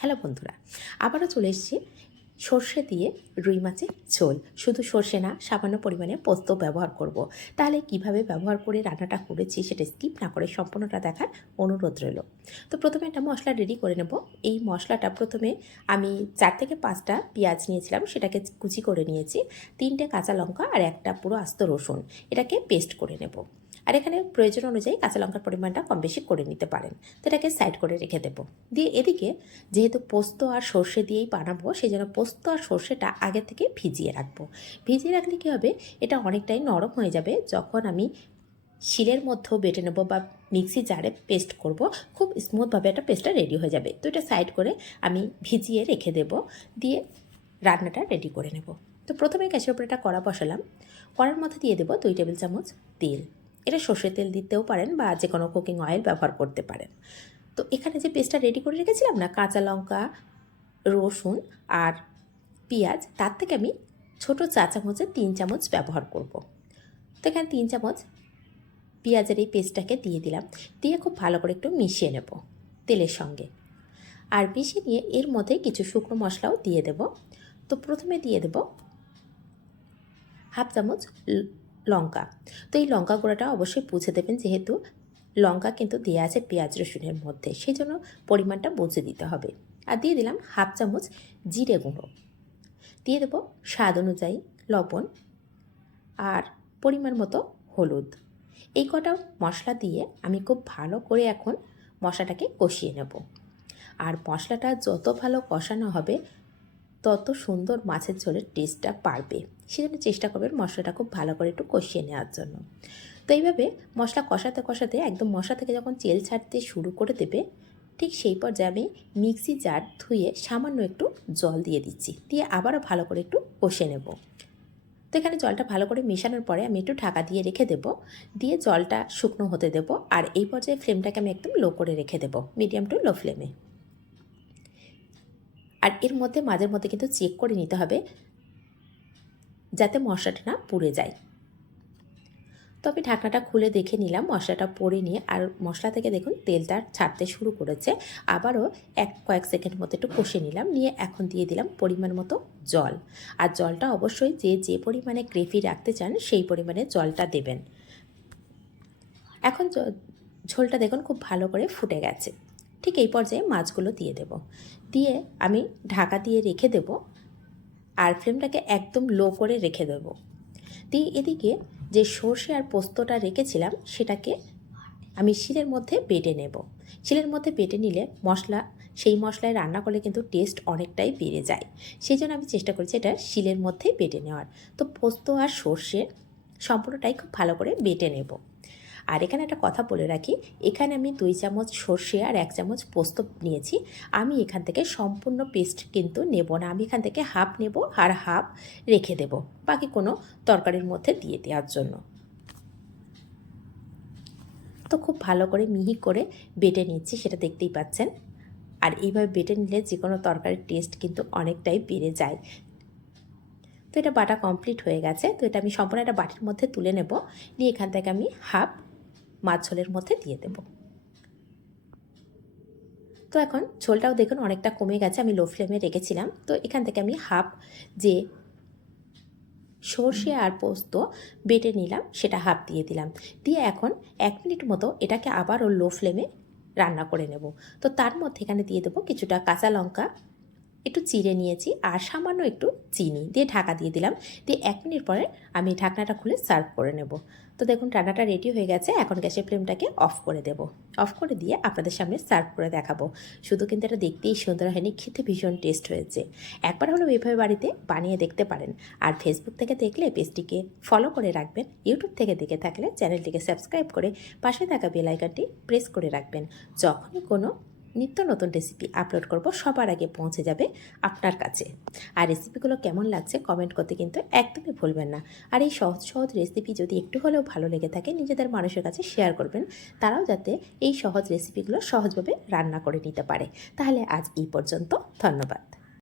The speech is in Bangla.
হ্যালো বন্ধুরা, আবারও চলে এসেছি সর্ষে দিয়ে রুই মাছের ঝোল। শুধু সর্ষে না, সামান্য পরিমাণে পোস্ত ব্যবহার করব। তাহলে কীভাবে ব্যবহার করে রান্নাটা করেছি সেটা স্কিপ না করে সম্পূর্ণটা দেখার অনুরোধ রইল। তো প্রথমে একটা মশলা রেডি করে নেব। এই মশলাটা প্রথমে আমি চার থেকে পাঁচটা পেঁয়াজ নিয়েছিলাম, সেটাকে কুচি করে নিয়েছি। তিনটে কাঁচা লঙ্কা আর একটা পুরো আস্ত রসুন, এটাকে পেস্ট করে নেব। আর এখানে প্রয়োজন অনুযায়ী কাঁচা লঙ্কার পরিমাণটা কম বেশি করে নিতে পারেন। তো এটাকে সাইড করে রেখে দেবো। দিয়ে এদিকে যেহেতু পোস্ত আর সর্ষে দিয়েই বানাবো সেই জন্য পোস্ত আর সর্ষেটা আগে থেকে ভিজিয়ে রাখব। ভিজিয়ে রাখলে কী হবে? এটা অনেকটাই নরম হয়ে যাবে। যখন আমি শিলের মধ্যেও বেটে নেব বা মিক্সি জারে পেস্ট করব, খুব স্মুথভাবে একটা পেস্টটা রেডি হয়ে যাবে। তো এটা সাইড করে আমি ভিজিয়ে রেখে দেব। দিয়ে রান্নাটা রেডি করে নেব। তো প্রথমে গ্যাসের উপরে একটা কড়া বসালাম। কড়ার মধ্যে দিয়ে দেবো দুই টেবিল চামচ তেল। এটা সর্ষের তেল দিতেও পারেন বা যে কোনো কুকিং অয়েল ব্যবহার করতে পারেন। তো এখানে যে পেস্টটা রেডি করে রেখেছিলাম না, কাঁচা লঙ্কা, রসুন আর পেঁয়াজ, তার থেকে আমি ছোট চা চামচের তিন চামচ ব্যবহার করব। তো এখানে তিন চামচ পেঁয়াজের এই পেস্টটাকে দিয়ে দিলাম, দিয়ে খুব ভালো করে একটু মিশিয়ে নেব তেলের সঙ্গে। আর মিশিয়ে নিয়ে এর মধ্যে কিছু শুকনো মশলাও দিয়ে দেব। তো প্রথমে দিয়ে দেব হাফ চামচ লঙ্কা। তো এই লঙ্কা গুঁড়োটা অবশ্যই বুঝে দেবেন যেহেতু লঙ্কা কিন্তু দেওয়া আছে পেঁয়াজ রসুনের মধ্যে সেই জন্য পরিমাণটা বুঝে দিতে হবে। আর দিয়ে দিলাম হাফ চামচ জিরে গুঁড়ো। দিয়ে দেবো স্বাদ অনুযায়ী লবণ আর পরিমাণ মতো হলুদ। এই কটা মশলা দিয়ে আমি খুব ভালো করে এখন মশলাটাকে কষিয়ে নেব। আর মশলাটা যত ভালো কষানো হবে তত সুন্দর মাছের ঝোলের টেস্টটা বাড়বে সেজন্য চেষ্টা করবেন মশলাটা খুব ভালো করে একটু কষিয়ে নেওয়ার জন্য। তো এইভাবে মশলা কষাতে কষাতে একদম মশলা থেকে যখন তেল ছাড়তে শুরু করে দেবে, ঠিক সেই পর্যায়ে আমি মিক্সি জার ধুয়ে সামান্য একটু জল দিয়ে দিচ্ছি। দিয়ে আবারও ভালো করে একটু কষে নেব। তো এখানে জলটা ভালো করে মেশানোর পরে আমি একটু ঢাকা দিয়ে রেখে দেব। দিয়ে জলটা শুকনো হতে দেব। আর এই পর্যায়ে ফ্লেমটাকে আমি একদম লো করে রেখে দেব। মিডিয়াম টু লো ফ্লেমে আর এর মধ্যে মাঝে মধ্যে কিন্তু চেক করে নিতে হবে যাতে মশলাটা না পুড়ে যায়। তো আমি ঢাকনাটা খুলে দেখে নিলাম, মশলাটা পরে নিয়ে আর মশলা থেকে দেখুন তেলটা ছাড়তে শুরু করেছে। আবারও এক কয়েক সেকেন্ড মতো একটু কষে নিলাম, নিয়ে এখন দিয়ে দিলাম পরিমাণ মতো জল। আর জলটা অবশ্যই যে যে পরিমাণে গ্রেভি রাখতে চান সেই পরিমাণে জলটা দেবেন। এখন ঝোলটা দেখুন খুব ভালো করে ফুটে গেছে। ঠিক এই পর্যায়ে মাছগুলো দিয়ে দেব। দিয়ে আমি ঢাকা দিয়ে রেখে দেব আর ফ্লেমটাকে একদম লো করে রেখে দেব। দিয়ে এদিকে যে সর্ষে আর পোস্তটা রেখেছিলাম, সেটাকে আমি শিলের মধ্যে বেটে নেব। শিলের মধ্যে বেটে নিলে মশলা, সেই মশলায় রান্না করলে কিন্তু টেস্ট অনেকটাই বেড়ে যায়। সেই জন্য আমি চেষ্টা করছি এটা শিলের মধ্যেই বেটে নেওয়ার। তো পোস্ত আর সর্ষে সম্পূর্ণটাই খুব ভালো করে বেটে নেব। আর এখানে একটা কথা বলে রাখি, এখানে আমি দুই চামচ সর্ষে আর এক চামচ পোস্ত নিয়েছি। আমি এখান থেকে সম্পূর্ণ পেস্ট কিন্তু নেব না, আমি এখান থেকে হাফ নেব আর হাফ রেখে দেব, বাকি কোনো তরকারির মধ্যে দিয়ে দেওয়ার জন্য। তো খুব ভালো করে মিহি করে বেটে নিচ্ছি, সেটা দেখতেই পাচ্ছেন। আর এইভাবে বেটে নিলে যে কোনো তরকারির টেস্ট কিন্তু অনেকটাই বেড়ে যায়। তো এটা বাটা কমপ্লিট হয়ে গেছে, তো এটা আমি সম্পূর্ণ একটা বাটির মধ্যে তুলে নেব, নিয়ে এখান থেকে আমি হাফ মাছ ঝোলের মধ্যে দিয়ে দেব। তো এখন ঝোলটাও দেখুন অনেকটা কমে গেছে, আমি লো ফ্লেমে রেখেছিলাম। তো এখান থেকে আমি হাফ যে সর্ষে আর পোস্ত বেটে নিলাম, সেটা হাফ দিয়ে দিলাম। দিয়ে এখন এক মিনিট মতো এটাকে আবারও লো ফ্লেমে রান্না করে নেব। তো তার মধ্যে এখানে দিয়ে দেবো কিছুটা কাঁচা লঙ্কা একটু চিড়ে নিয়েছি আর সামান্য একটু চিনি দিয়ে ঢাকা দিয়ে দিলাম। দিয়ে এক মিনিট পরে আমি ঢাকনাটা খুলে সার্ভ করে নেব। তো দেখুন রান্নাটা রেডি হয়ে গেছে। এখন গ্যাসের ফ্লেমটাকে অফ করে দেব। অফ করে দিয়ে আপনাদের সামনে সার্ভ করে দেখাবো। শুধু কিন্তু এটা দেখতেই সুন্দর হয়নি, খেতে ভীষণ টেস্ট হয়েছে। একবার হলেও এইভাবে বাড়িতে বানিয়ে দেখতে পারেন। আর ফেসবুক থেকে দেখলে পেজটিকে ফলো করে রাখবেন। ইউটিউব থেকে দেখে থাকলে চ্যানেলটিকে সাবস্ক্রাইব করে পাশে থাকা বেল আইকনটি প্রেস করে রাখবেন। যখনই কোনো নিত্য নতুন রেসিপি আপলোড করব, সবার আগে পৌঁছে যাবে আপনার কাছে। আর রেসিপিগুলো কেমন লাগছে কমেন্ট করতে কিন্তু একদমই ভুলবেন না। আর এই সহজ সহজ রেসিপি যদি একটু হলেও ভালো লেগে থাকে, নিজেদের মানুষের কাছে শেয়ার করবেন, তারাও যাতে এই সহজ রেসিপিগুলো সহজভাবে রান্না করে নিতে পারে। তাহলে আজ এই পর্যন্ত, ধন্যবাদ।